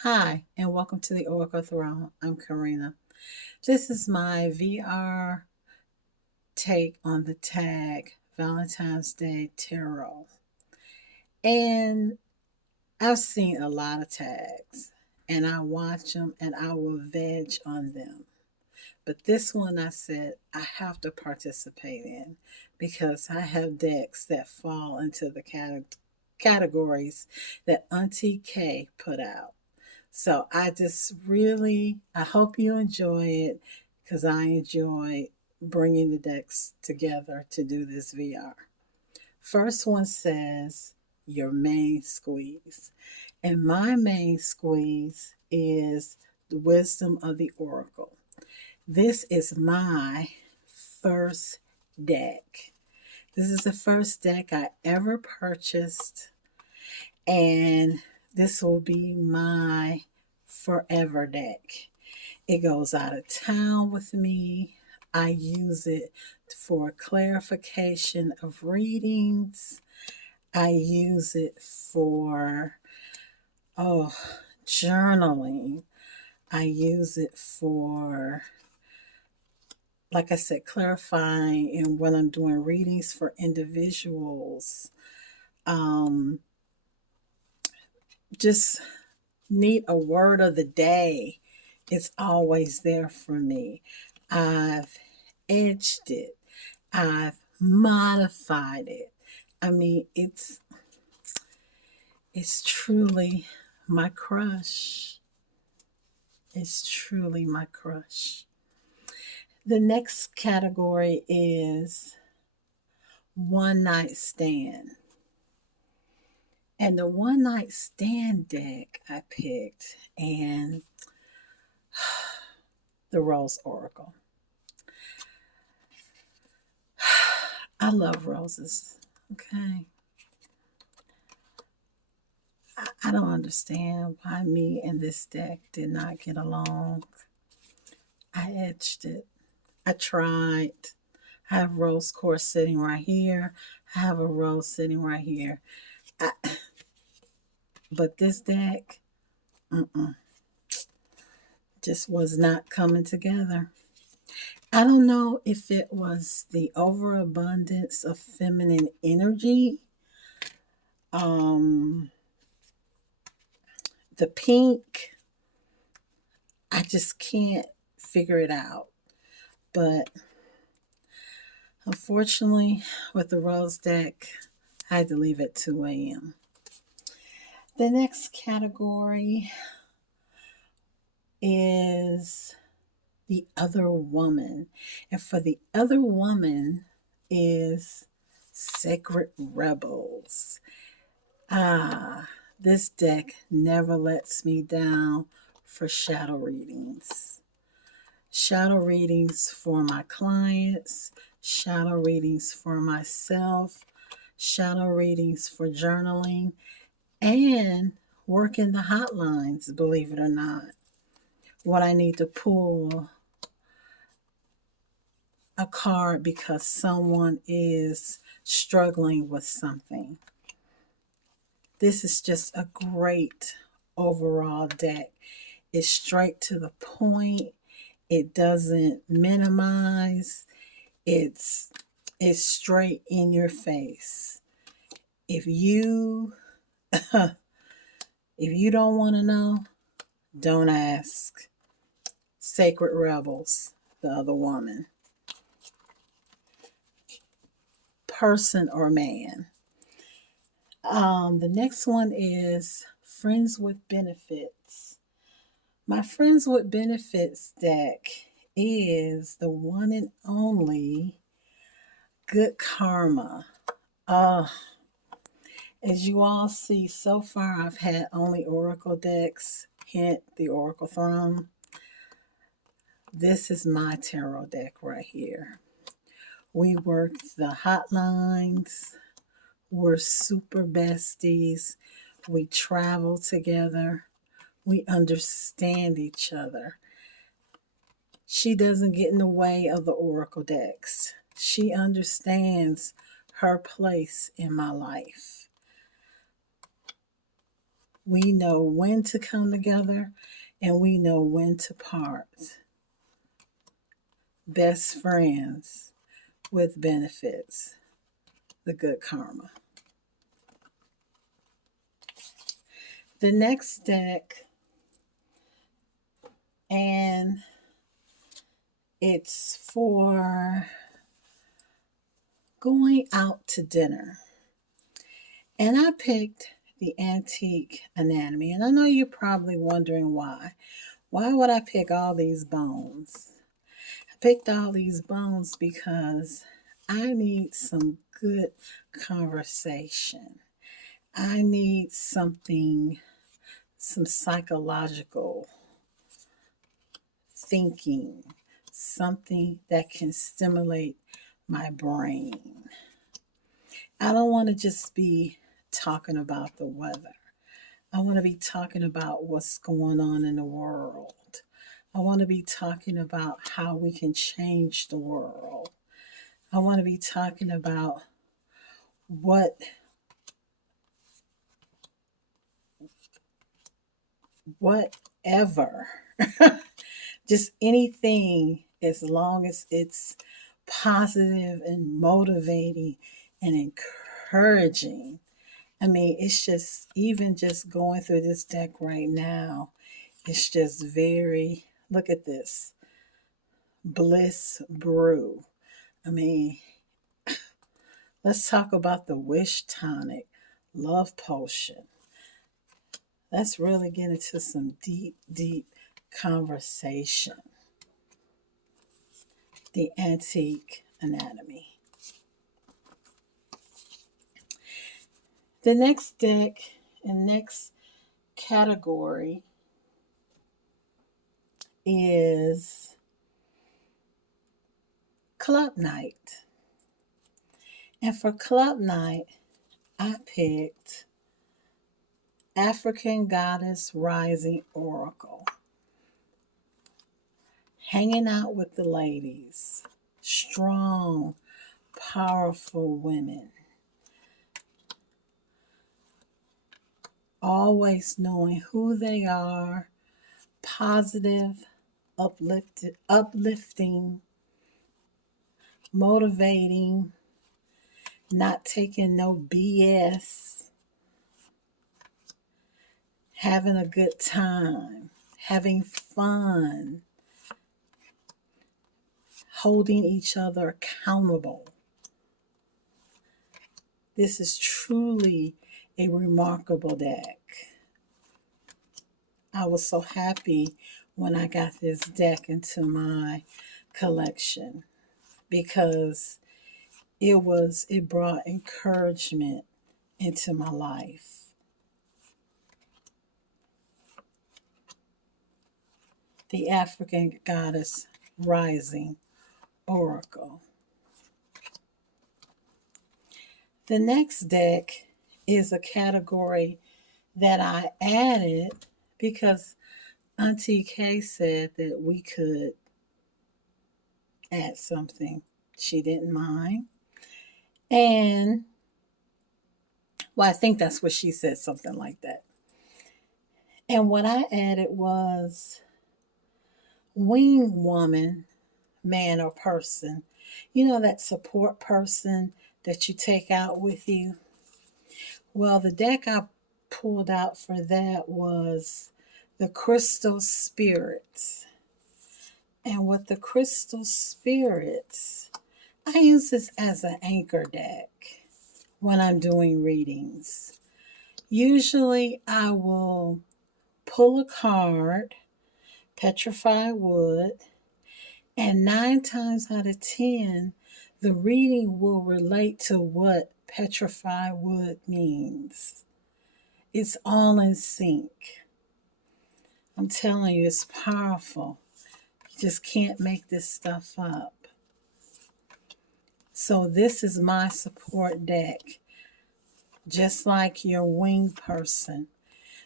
Hi, and welcome to the Oracle Throne. I'm Karina. This is my VR take on the tag Valentine's Day Tarot. And I've seen a lot of tags, and I watch them and I will veg on them. But this one I said I have to participate in because I have decks that fall into the categories that Aunty K put out. So I hope you enjoy it because I enjoy bringing the decks together to do this VR. First one says your main squeeze. And my main squeeze is the wisdom of the oracle. This is my first deck. This is the first deck I ever purchased, and this will be my forever deck. It goes out of town with me. I use it for clarification of readings. I use it for oh, journaling. I use it for, like I said, clarifying and when I'm doing readings for individuals. Um, just need a word of the day. It's always there for me. I've edged it. I've modified it. I mean, it's truly my crush. It's truly my crush. The next category is one night stand. And the one night stand deck I picked, and the Rose Oracle. I love roses. Okay. I don't understand why me and this deck did not get along. I etched it. I tried. I have rose quartz sitting right here. I have a rose sitting right here. I, but this deck, just was not coming together. I don't know if it was the overabundance of feminine energy, um, the pink. I just can't figure it out. But unfortunately, with the rose deck, I had to leave at 2 a.m. The next category is the other woman. And for the other woman is Sacred Rebels. This deck never lets me down for shadow readings. Shadow readings for my clients, shadow readings for myself, shadow readings for journaling, and working the hotlines, believe it or not. When I need to pull a card because someone is struggling with something. This is just a great overall deck. It's straight to the point. It doesn't minimize. It's straight in your face. If you if you don't want to know, don't ask. Sacred Rebels, the other woman. Person or man. The next one is Friends with Benefits. My Friends with Benefits deck is the one and only Good Karma. Uh, as you all see, so far I've had only Oracle decks, hint the Oracle Throne. This is my tarot deck right here. We work the hotlines. We're super besties. We travel together. We understand each other. She doesn't get in the way of the Oracle decks. She understands her place in my life. We know when to come together and we know when to part. Best friends with benefits, the good karma. The next deck, and it's for going out to dinner. And I picked the Antique Anatomy. And I know you're probably wondering why. Why would I pick all these bones? I picked all these bones because I need some good conversation. I need something, some psychological thinking, something that can stimulate my brain. I don't want to just be talking about the weather. I want to be talking about what's going on in the world. I want to be talking about how we can change the world. I want to be talking about what whatever. Just anything as long as it's positive and motivating and encouraging. I mean, it's just, even just going through this deck right now, it's just very, look at this, bliss brew. I mean, let's talk about the wish tonic, love potion. Let's really get into some deep, deep conversation. The Antique Anatomy. The next deck and next category is Club Night. And for Club Night, I picked African Goddess Rising Oracle. Hanging out with the ladies. Strong, powerful women. Always knowing who they are. Positive, uplifting, motivating, not taking no BS, having a good time, having fun, holding each other accountable. This is truly a remarkable deck. I was so happy when I got this deck into my collection because it brought encouragement into my life. The African Goddess Rising Oracle. The next deck is a category that I added because Aunty K said that we could add something. She didn't mind. And, well, I think that's what she said, something like that. And what I added was wing woman, man or person. You know, that support person that you take out with you. Well, the deck I pulled out for that was the Crystal Spirits. And with the Crystal Spirits, I use this as an anchor deck when I'm doing readings. Usually I will pull a card, petrified wood, and 9 times out of 10, the reading will relate to what petrified wood means. It's all in sync. I'm telling you, it's powerful. You just can't make this stuff up. So this is my support deck, just like your wing person.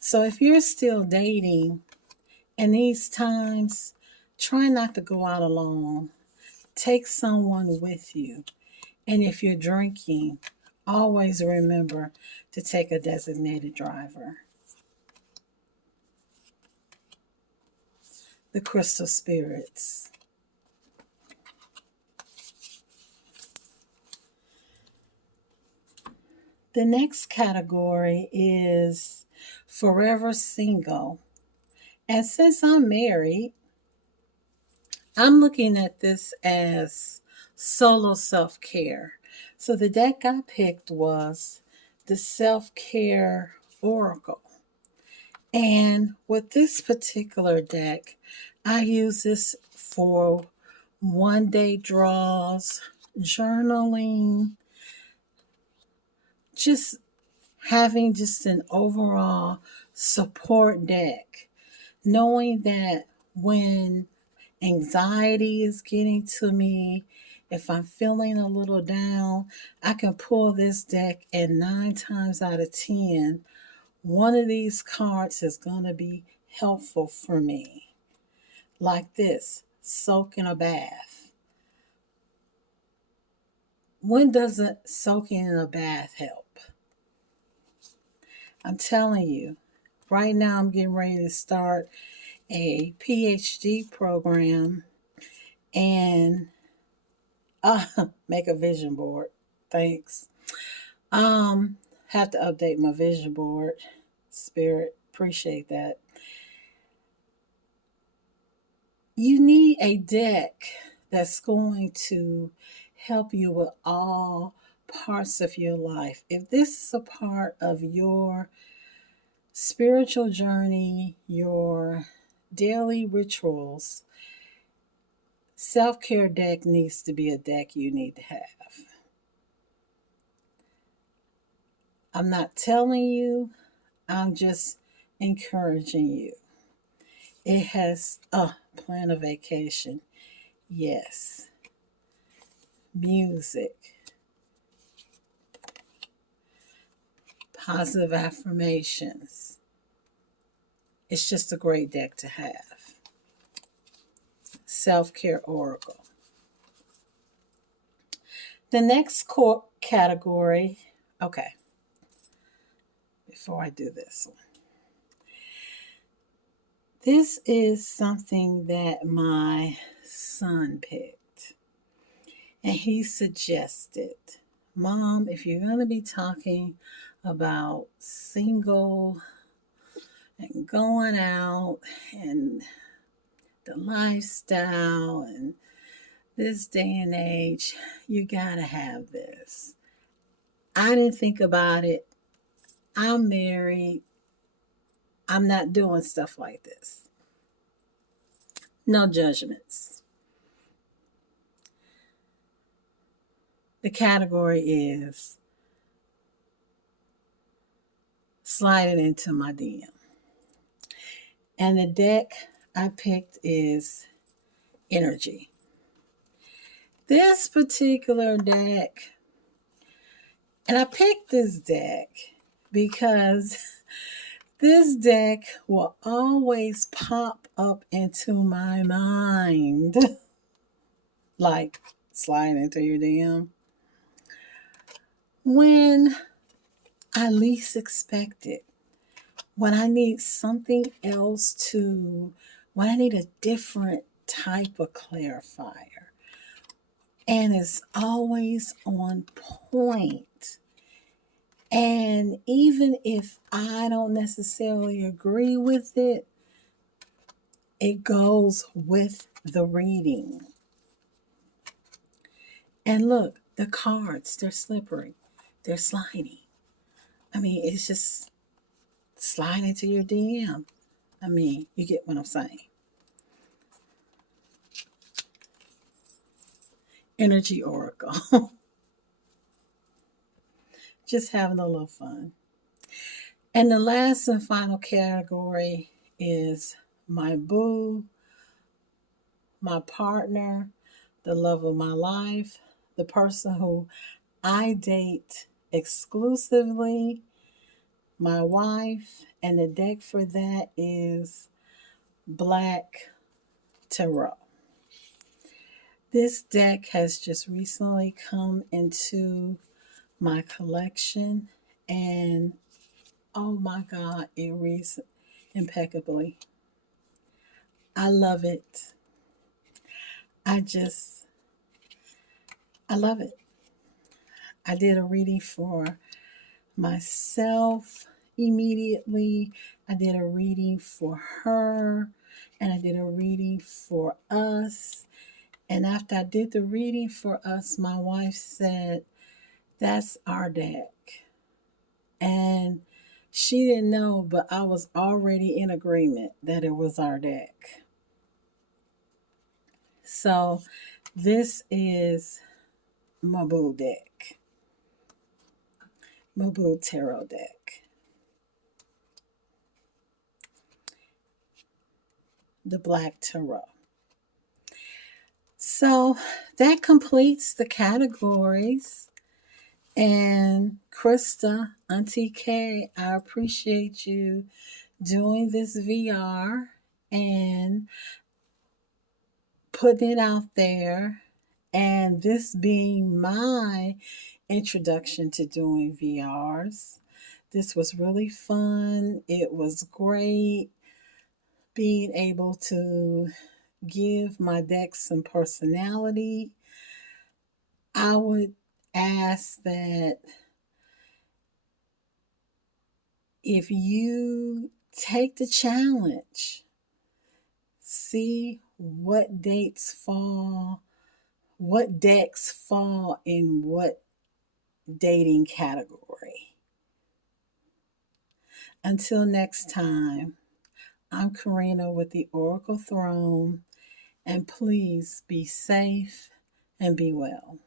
So if you're still dating, in these times, try not to go out alone. Take someone with you. And if you're drinking, always remember to take a designated driver. the crystal spirits. The next category is forever single. And since I'm married, I'm looking at this as solo self care. So the deck I picked was the self care oracle. And with this particular deck, I use this for 1 day draws, journaling, just having just an overall support deck. Knowing that when anxiety is getting to me, if I'm feeling a little down, I can pull this deck, and 9 times out of 10, one of these cards is going to be helpful for me. Like this, soak in a bath. When doesn't soaking in a bath help? I'm telling you, right now I'm getting ready to start a PhD program and make a vision board. Thanks. Have to update my vision board. Spirit, appreciate that. You need a deck that's going to help you with all parts of your life. If this is a part of your spiritual journey, your daily rituals, self-care deck needs to be a deck you need to have. I'm not telling you, I'm just encouraging you. It has plan a vacation. Yes. Music. Positive affirmations. It's just a great deck to have. Self-care oracle. The next core category, okay, before I do this one. This is something that my son picked. And he suggested, Mom, if you're going to be talking about single and going out and the lifestyle and this day and age, you got to have this. I didn't think about it. I'm married. I'm not doing stuff like this. No judgments. The category is sliding into my DM. And the deck I picked is Energy. This particular deck, and I picked this deck because this deck will always pop up into my mind. Like slide into your DM. When I least expect it. When I need something else when I need a different type of clarifier. And it's always on point. And even if I don't necessarily agree with it, it goes with the reading. And look, the cards, they're slippery. They're slimy. I mean, it's just slide into your DM. I mean, you get what I'm saying. Energy Oracle. Just having a little fun. And the last and final category is my boo, my partner, the love of my life, the person who I date exclusively, my wife, and the deck for that is Black Tarot. This deck has just recently come into my collection, and oh my God, it reads impeccably. I love it. I love it. I did a reading for myself immediately. I did a reading for her, and I did a reading for us. And after I did the reading for us, my wife said, "That's our deck." And she didn't know, but I was already in agreement that it was our deck. So this is Mabu deck, Mabu Tarot deck, the Black Tarot. So that completes the categories. And Krista, Aunty K, I appreciate you doing this VR and putting it out there. And this being my introduction to doing VRs. This was really fun. It was great being able to give my deck some personality. I would ask that if you take the challenge, see what decks fall in what dating category. Until next time, I'm Karina with the Oracle Throne, and please be safe and be well.